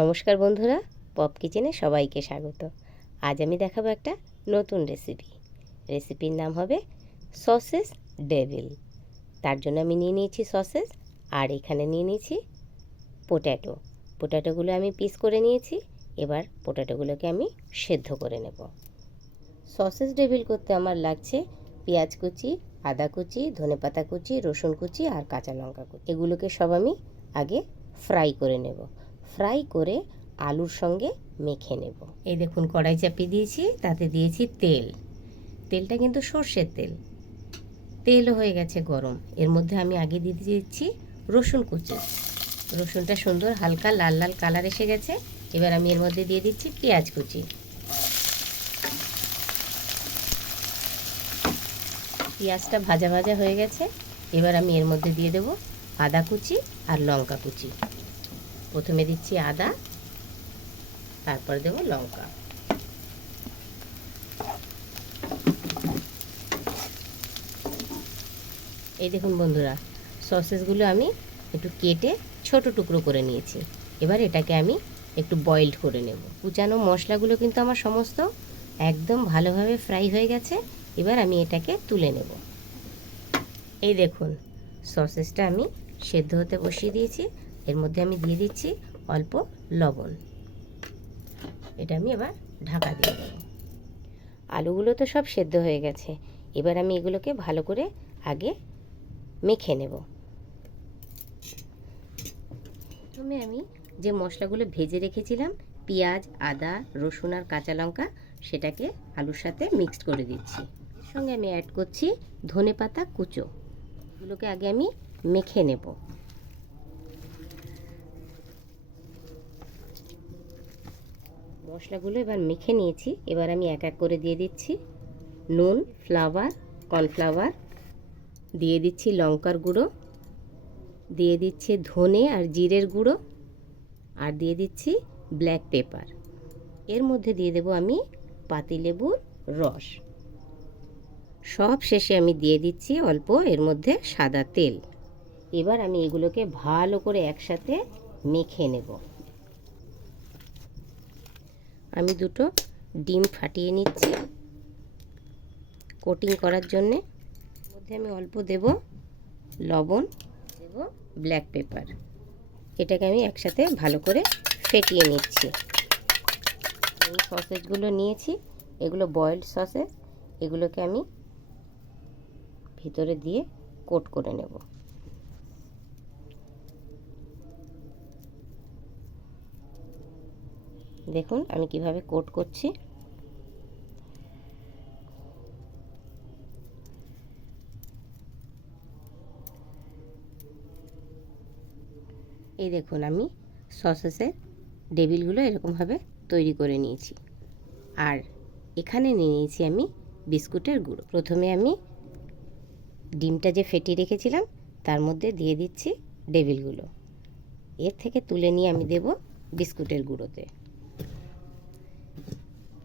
নমস্কার বন্ধুরা, পপ কিচেনে সবাইকে স্বাগত। আজ আমি দেখাবো একটা নতুন রেসিপি। রেসিপির নাম হবে সসেস ডেভিল। তার জন্য আমি নিয়ে নিয়েছি সসেস, আর এখানে নিয়ে নিয়েছি পোট্যাটো। পোট্যাটোগুলো আমি পিস করে নিয়েছি, এবার পোট্যাটোগুলোকে আমি সেদ্ধ করে নেব। সসেস ডেভিল করতে আমার লাগছে পেঁয়াজ কুচি, আদা কুচি, ধনেপাতা কুচি, রসুন কুচি, আর কাঁচা লঙ্কা কুচি। এগুলোকে সব আমি আগে ফ্রাই করে নেব। ফ্রাই করে আলুর সঙ্গে মেখে নেব। এই দেখুন, কড়াই চাপিয়ে দিয়েছি, তাতে দিয়েছি তেল। তেলটা কিন্তু সর্ষের তেল। তেলও হয়ে গেছে গরম। এর মধ্যে আমি আগে দিয়ে দিচ্ছি রসুন কুচি। রসুনটা সুন্দর হালকা লাল লাল কালার এসে গেছে। এবার আমি এর মধ্যে দিয়ে দিচ্ছি পেঁয়াজ কুচি। পেঁয়াজটা ভাজা ভাজা হয়ে গেছে। এবার আমি এর মধ্যে দিয়ে দেব আদা কুচি আর লঙ্কা কুচি। প্রথমে দিচ্ছি আদা, তারপর দেব লঙ্কা। এই দেখুন বন্ধুরা, সসেসগুলো আমি একটু কেটে ছোট টুকরো করে নিয়েছি। এবার এটাকে আমি একটু বয়েলড করে নেব। কুচানো মশলাগুলো কিন্তু আমার সমস্ত একদম ভালোভাবে ফ্রাই হয়ে গেছে। এবার আমি এটাকে তুলে নেব। এই দেখুন, সসেসটা আমি সেদ্ধ হতে বসিয়ে দিয়েছি। এর মধ্যে আমি দিয়ে দিচ্ছি অল্প লবণ। এটা আমি এবার ঢাকা দিয়ে দেবো। আলুগুলো তো সব সেদ্ধ হয়ে গেছে। এবার আমি এগুলোকে ভালো করে আগে মেখে নেব। প্রথমে আমি যে মশলাগুলো ভেজে রেখেছিলাম, পেঁয়াজ, আদা, রসুন আর কাঁচা লঙ্কা, সেটাকে আলুর সাথে মিক্সড করে দিচ্ছি। সঙ্গে আমি অ্যাড করছি ধনে পাতা কুচো। এগুলোকে আগে আমি মেখে নেব। মশলাগুলো এবার মেখে নিয়েছি। এবার আমি এক এক করে দিয়ে দিচ্ছি। নুন ফ্লাওয়ার কর্নফ্লাওয়ার দিয়ে দিচ্ছি লঙ্কার গুঁড়ো, দিয়ে দিচ্ছি ধনে আর জিরের গুঁড়ো, আর দিয়ে দিচ্ছি ব্ল্যাক পেপার এর মধ্যে দিয়ে দেব আমি পাতিলেবুর রস। সব শেষে আমি দিয়ে দিচ্ছি অল্প এর মধ্যে সাদা তেল। এবার আমি এগুলোকে ভালো করে একসাথে মেখে নেব। আমি দুটো ডিম ফাটিয়ে নিচ্ছি কোটিং করার জন্যে। মধ্যে আমি অল্প দেব লবণ, দেব ব্ল্যাক পেপার এটাকে আমি একসাথে ভালো করে ফেটিয়ে নিচ্ছি। এই সসেজগুলো নিয়েছি, এগুলো বয়েলড সসেজ এগুলোকে আমি ভিতরে দিয়ে কোট করে নেব। দেখুন আমি কীভাবে কোট করছি। এই দেখুন আমি সসেসের ডেবিলগুলো এরকমভাবে তৈরি করে নিয়েছি। আর এখানে নিয়ে নিয়েছি আমি বিস্কুটের গুঁড়ো। প্রথমে আমি ডিমটা যে ফেটিয়ে রেখেছিলাম, তার মধ্যে দিয়ে দিচ্ছি ডেবিলগুলো এর থেকে তুলে নিয়ে আমি দেব বিস্কুটের গুঁড়োতে।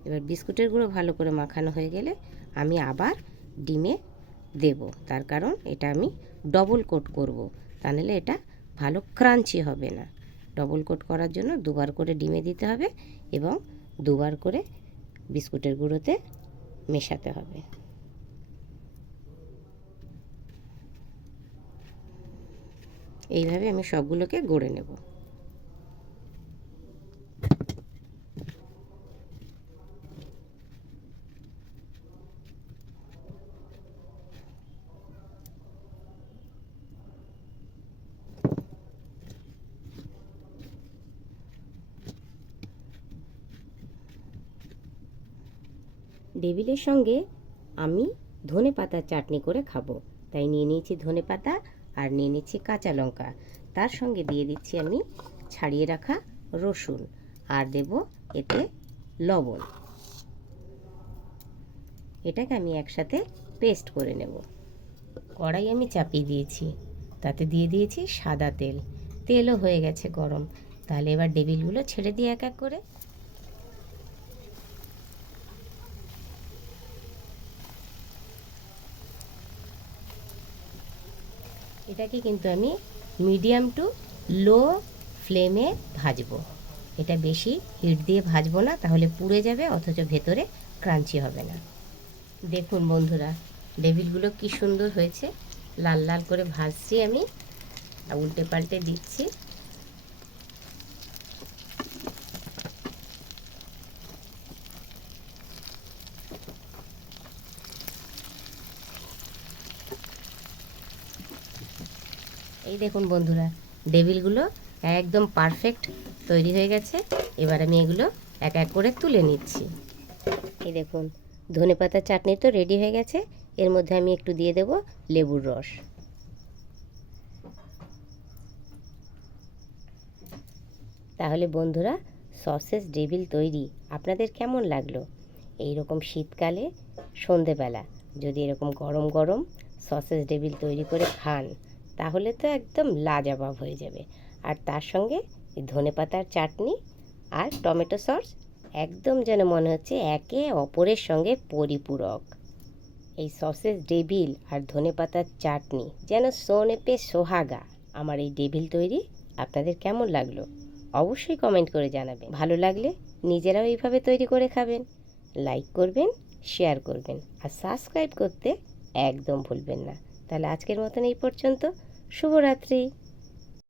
এবার বিস্কুটের গুঁড়ো ভালো করে মাখানো হয়ে গেলে আমি আবার ডিমে দেব। তার কারণ এটা আমি ডবল কোট করব। তা নাহলে এটা ভালো ক্রাঞ্চি হবে না। ডবল কোট করার জন্য দুবার করে ডিমে দিতে হবে এবং দুবার করে বিস্কুটের গুঁড়োতে মেশাতে হবে। এইভাবে আমি সবগুলোকে গড়ে নেব। ডেভিলের সঙ্গে আমি ধনে পাতার চাটনি করে খাব। তাই নিয়ে নিয়েছি ধনে পাতা আর নিয়ে নিচ্ছি কাঁচা লঙ্কা। তার সঙ্গে দিয়ে দিচ্ছি আমি ছাড়িয়ে রাখা রসুন আর দেব এতে লবণ। এটাকে আমি একসাথে পেস্ট করে নেব। কড়াই আমি চাপিয়ে দিয়েছি। তাতে দিয়ে দিয়েছি সাদা তেল। তেলও হয়ে গেছে গরম। তাহলে এবার ডেবিলগুলো ছেড়ে দিয়ে এক এক করে। এটাকে কিন্তু আমি মিডিয়াম টু লো ফ্লেমে ভাজবো। এটা বেশি হিট দিয়ে ভাজবো না, তাহলে পুড়ে যাবে, অথচ ভেতরে ক্রাঞ্চি হবে না। দেখুন বন্ধুরা ডেভিলগুলো কি সুন্দর হয়েছে। লাল লাল করে ভাজছি আমি উল্টে পাল্টে দিচ্ছি। এই দেখুন বন্ধুরা ডেভিলগুলো একদম পারফেক্ট তৈরি হয়ে গেছে। এবার আমি এগুলো এক এক করে তুলে নিচ্ছি। এই দেখুন, ধনে পাতার চাটনি তো রেডি হয়ে গেছে। এর মধ্যে আমি একটু দিয়ে দেব লেবুর রস। তাহলে বন্ধুরা, সসেস ডেভিল তৈরি, আপনাদের কেমন লাগল? এই রকম শীতকালে, সন্ধেবেলা, যদি এরকম গরম গরম সসেস ডেভিল তৈরি করে খান তাহলে তো একদম লাজবাব হয়ে যাবে। আর তার সঙ্গে ধনে পাতার চাটনি আর টমেটো সস একদম যেন মনে হচ্ছে একে অপরের সঙ্গে পরিপূরক। এই সসেস ডেভিল আর ধনে পাতার চাটনি যেন সোনেপে সোহাগা। আমার এই ডেভিল তৈরি আপনাদের কেমন লাগল? অবশ্যই কমেন্ট করে জানাবেন। ভালো লাগলে নিজেরাও এইভাবে তৈরি করে খাবেন। লাইক করবেন, শেয়ার করবেন আর সাবস্ক্রাইব করতে একদম ভুলবেন না। তাহলে আজকের মতন এই পর্যন্ত। শুভরাত্রি।